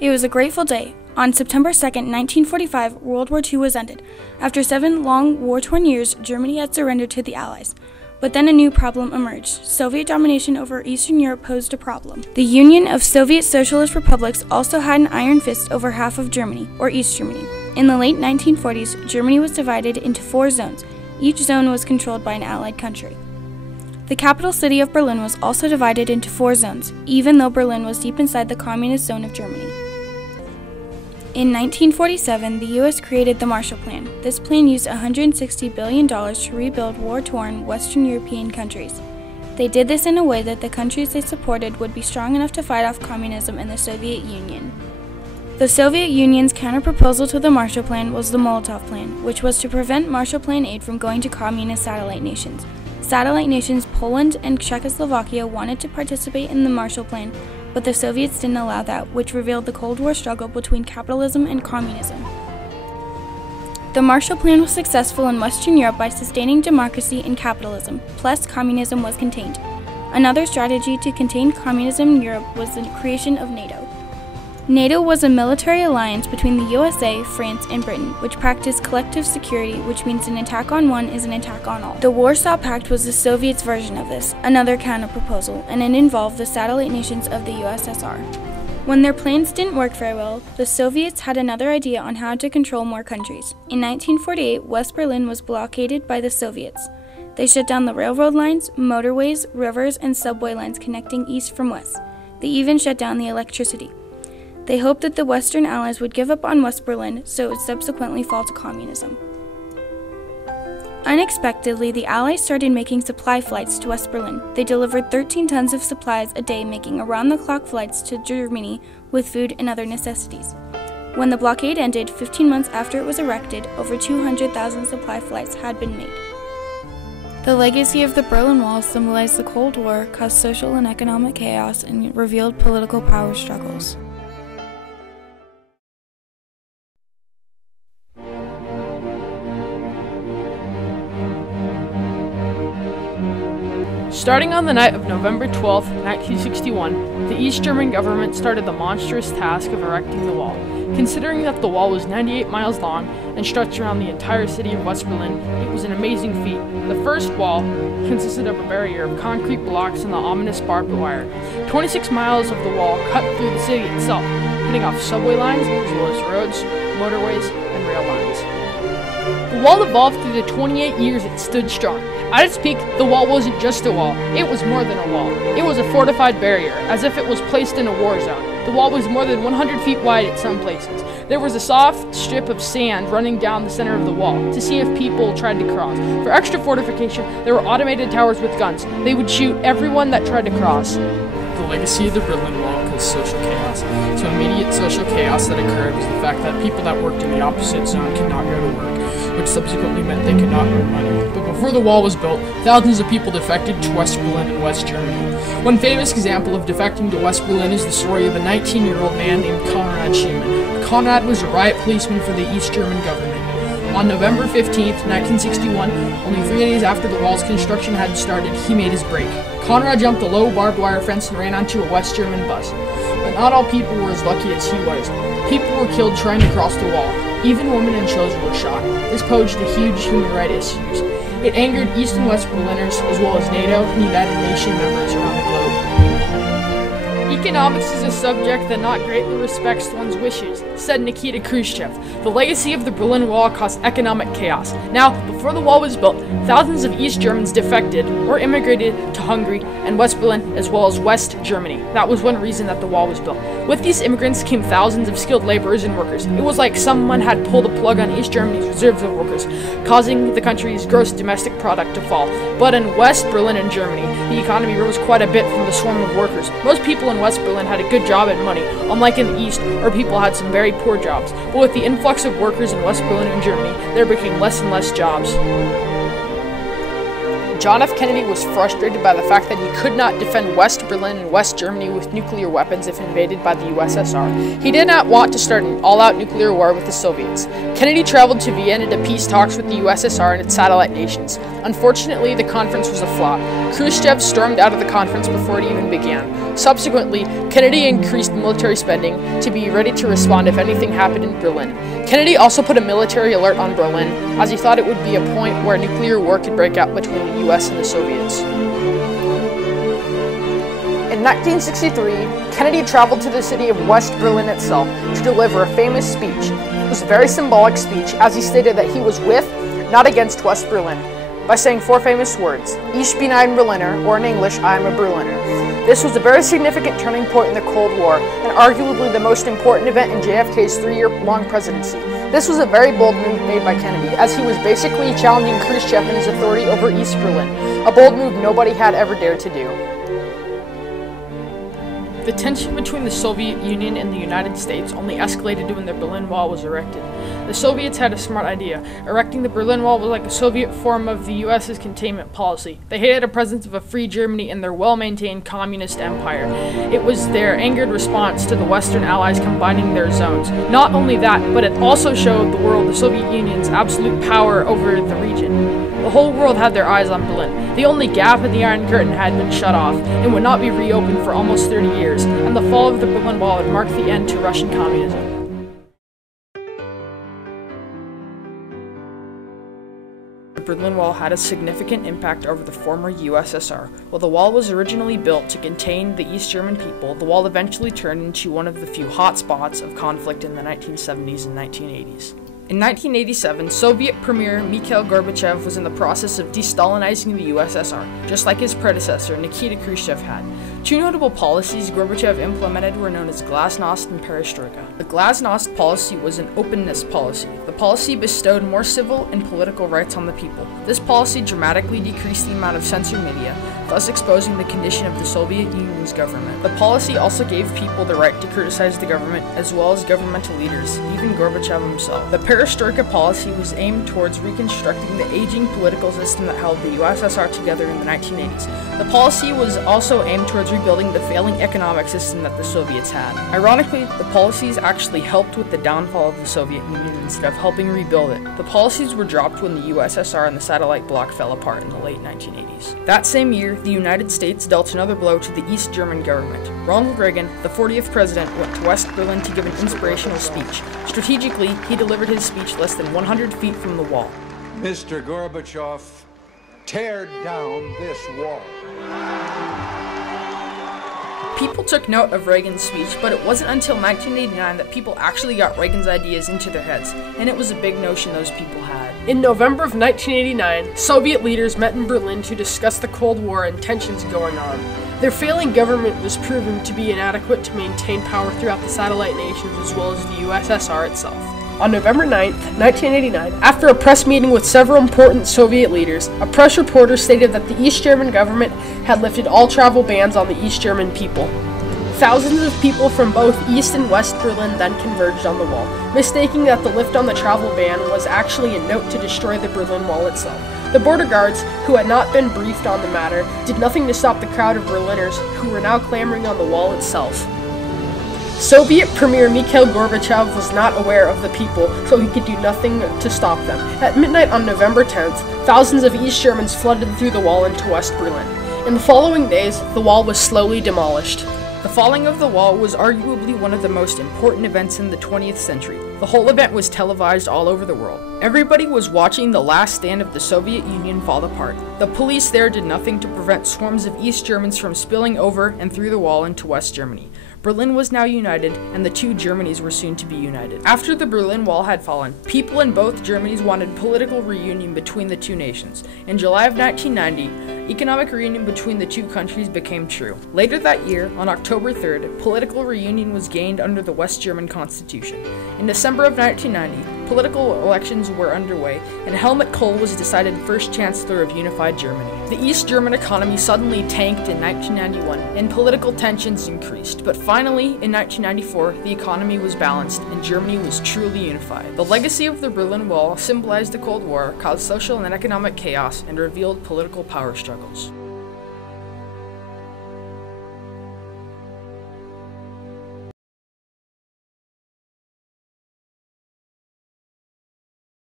It was a grateful day. On September 2, 1945, World War II was ended. After 7 long, war-torn years, Germany had surrendered to the Allies. But then a new problem emerged. Soviet domination over Eastern Europe posed a problem. The Union of Soviet Socialist Republics also had an iron fist over half of Germany, or East Germany. In the late 1940s, Germany was divided into 4 zones. Each zone was controlled by an Allied country. The capital city of Berlin was also divided into 4 zones, even though Berlin was deep inside the communist zone of Germany. In 1947, the U.S. created the Marshall Plan. This plan used $160 billion to rebuild war-torn Western European countries. They did this in a way that the countries they supported would be strong enough to fight off communism in the Soviet Union. The Soviet Union's counterproposal to the Marshall Plan was the Molotov Plan, which was to prevent Marshall Plan aid from going to communist satellite nations. Satellite nations Poland and Czechoslovakia wanted to participate in the Marshall Plan, but the Soviets didn't allow that, which revealed the Cold War struggle between capitalism and communism. The Marshall Plan was successful in Western Europe by sustaining democracy and capitalism, plus communism was contained. Another strategy to contain communism in Europe was the creation of NATO. NATO was a military alliance between the USA, France, and Britain, which practiced collective security, which means an attack on one is an attack on all. The Warsaw Pact was the Soviets' version of this, another counterproposal, and it involved the satellite nations of the USSR. When their plans didn't work very well, the Soviets had another idea on how to control more countries. In 1948, West Berlin was blockaded by the Soviets. They shut down the railroad lines, motorways, rivers, and subway lines connecting east from west. They even shut down the electricity. They hoped that the Western Allies would give up on West Berlin, so it would subsequently fall to communism. Unexpectedly, the Allies started making supply flights to West Berlin. They delivered 13 tons of supplies a day, making around-the-clock flights to Germany with food and other necessities. When the blockade ended, 15 months after it was erected, over 200,000 supply flights had been made. The legacy of the Berlin Wall symbolized the Cold War, caused social and economic chaos, and revealed political power struggles. Starting on the night of November 12, 1961, the East German government started the monstrous task of erecting the wall. Considering that the wall was 98 miles long and stretched around the entire city of West Berlin, it was an amazing feat. The first wall consisted of a barrier of concrete blocks and the ominous barbed wire. 26 miles of the wall cut through the city itself, cutting off subway lines as well as roads, motorways, and rail lines. The wall evolved through the 28 years it stood strong. At its peak, the wall wasn't just a wall, it was more than a wall. It was a fortified barrier, as if it was placed in a war zone. The wall was more than 100 feet wide at some places. There was a soft strip of sand running down the center of the wall to see if people tried to cross. For extra fortification, there were automated towers with guns. They would shoot everyone that tried to cross. The legacy of the Berlin Wall caused social chaos. So immediate social chaos that occurred was the fact that people that worked in the opposite zone could not go to work, which subsequently meant they could not earn money. But before the wall was built, thousands of people defected to West Berlin and West Germany. One famous example of defecting to West Berlin is the story of a 19-year-old man named Konrad Schumann. Konrad was a riot policeman for the East German government. On November 15, 1961, only 3 days after the wall's construction had started, he made his break. Konrad jumped a low barbed wire fence and ran onto a West German bus. But not all people were as lucky as he was. People were killed trying to cross the wall. Even women and children were shot. This posed a huge human rights issues. It angered East and West Berliners, as well as NATO and United Nations members around the globe. Economics is a subject that not greatly respects one's wishes, said Nikita Khrushchev. The legacy of the Berlin Wall caused economic chaos. Now, before the wall was built, thousands of East Germans defected or immigrated to Hungary and West Berlin, as well as West Germany. That was one reason that the wall was built. With these immigrants came thousands of skilled laborers and workers. It was like someone had pulled a plug on East Germany's reserves of workers, causing the country's gross domestic product to fall. But in West Berlin and Germany, the economy rose quite a bit from the swarm of workers. Most people in West Berlin had a good job and money, unlike in the East, where people had some very poor jobs. But with the influx of workers in West Berlin and Germany, there became less and less jobs. John F. Kennedy was frustrated by the fact that he could not defend West Berlin and West Germany with nuclear weapons if invaded by the USSR. He did not want to start an all-out nuclear war with the Soviets. Kennedy traveled to Vienna to peace talks with the USSR and its satellite nations. Unfortunately, the conference was a flop. Khrushchev stormed out of the conference before it even began. Subsequently, Kennedy increased military spending to be ready to respond if anything happened in Berlin. Kennedy also put a military alert on Berlin, as he thought it would be a point where nuclear war could break out between the US and the Soviets. In 1963, Kennedy traveled to the city of West Berlin itself to deliver a famous speech. It was a very symbolic speech, as he stated that he was with, not against West Berlin, by saying four famous words: Ich bin ein Berliner, or in English, I am a Berliner. This was a very significant turning point in the Cold War, and arguably the most important event in JFK's 3-year-long presidency. This was a very bold move made by Kennedy, as he was basically challenging Khrushchev and his authority over East Berlin, a bold move nobody had ever dared to do. The tension between the Soviet Union and the United States only escalated when the Berlin Wall was erected. The Soviets had a smart idea. Erecting the Berlin Wall was like a Soviet form of the US's containment policy. They hated the presence of a free Germany in their well-maintained communist empire. It was their angered response to the Western Allies combining their zones. Not only that, but it also showed the world the Soviet Union's absolute power over the region. The whole world had their eyes on Berlin. The only gap in the Iron Curtain had been shut off and would not be reopened for almost 30 years, and the fall of the Berlin Wall would mark the end to Russian communism. The Berlin Wall had a significant impact over the former USSR. While the wall was originally built to contain the East German people, the wall eventually turned into one of the few hotspots of conflict in the 1970s and 1980s. In 1987, Soviet Premier Mikhail Gorbachev was in the process of de-Stalinizing the USSR, just like his predecessor Nikita Khrushchev had. Two notable policies Gorbachev implemented were known as Glasnost and Perestroika. The Glasnost policy was an openness policy. The policy bestowed more civil and political rights on the people. This policy dramatically decreased the amount of censored media, thus exposing the condition of the Soviet Union's government. The policy also gave people the right to criticize the government, as well as governmental leaders, even Gorbachev himself. The Perestroika policy was aimed towards reconstructing the aging political system that held the USSR together in the 1980s. The policy was also aimed towards rebuilding the failing economic system that the Soviets had. Ironically, the policies actually helped with the downfall of the Soviet Union instead of helping rebuild it. The policies were dropped when the USSR and the satellite bloc fell apart in the late 1980s. That same year, the United States dealt another blow to the East German government. Ronald Reagan, the 40th president, went to West Berlin to give an inspirational speech. Strategically, he delivered his speech less than 100 feet from the wall. Mr. Gorbachev, tear down this wall. People took note of Reagan's speech, but it wasn't until 1989 that people actually got Reagan's ideas into their heads, and it was a big notion those people had. In November of 1989, Soviet leaders met in Berlin to discuss the Cold War and tensions going on. Their failing government was proven to be inadequate to maintain power throughout the satellite nations as well as the USSR itself. On November 9, 1989, after a press meeting with several important Soviet leaders, a press reporter stated that the East German government had lifted all travel bans on the East German people. Thousands of people from both East and West Berlin then converged on the wall, mistaking that the lift on the travel ban was actually a note to destroy the Berlin Wall itself. The border guards, who had not been briefed on the matter, did nothing to stop the crowd of Berliners who were now clamoring on the wall itself. Soviet Premier Mikhail Gorbachev was not aware of the people, so he could do nothing to stop them. At midnight on November 10th, thousands of East Germans flooded through the wall into West Berlin. In the following days, the wall was slowly demolished. The falling of the wall was arguably one of the most important events in the 20th century. The whole event was televised all over the world. Everybody was watching the last stand of the Soviet Union fall apart. The police there did nothing to prevent swarms of East Germans from spilling over and through the wall into West Germany. Berlin was now united, and the two Germanys were soon to be united. After the Berlin Wall had fallen, people in both Germanys wanted political reunion between the two nations. In July of 1990, economic reunion between the two countries became true. Later that year, on October 3rd, political reunion was gained under the West German Constitution. In December of 1990, Political elections were underway, and Helmut Kohl was decided first Chancellor of unified Germany. The East German economy suddenly tanked in 1991, and political tensions increased. But finally, in 1994, the economy was balanced, and Germany was truly unified. The legacy of the Berlin Wall symbolized the Cold War, caused social and economic chaos, and revealed political power struggles.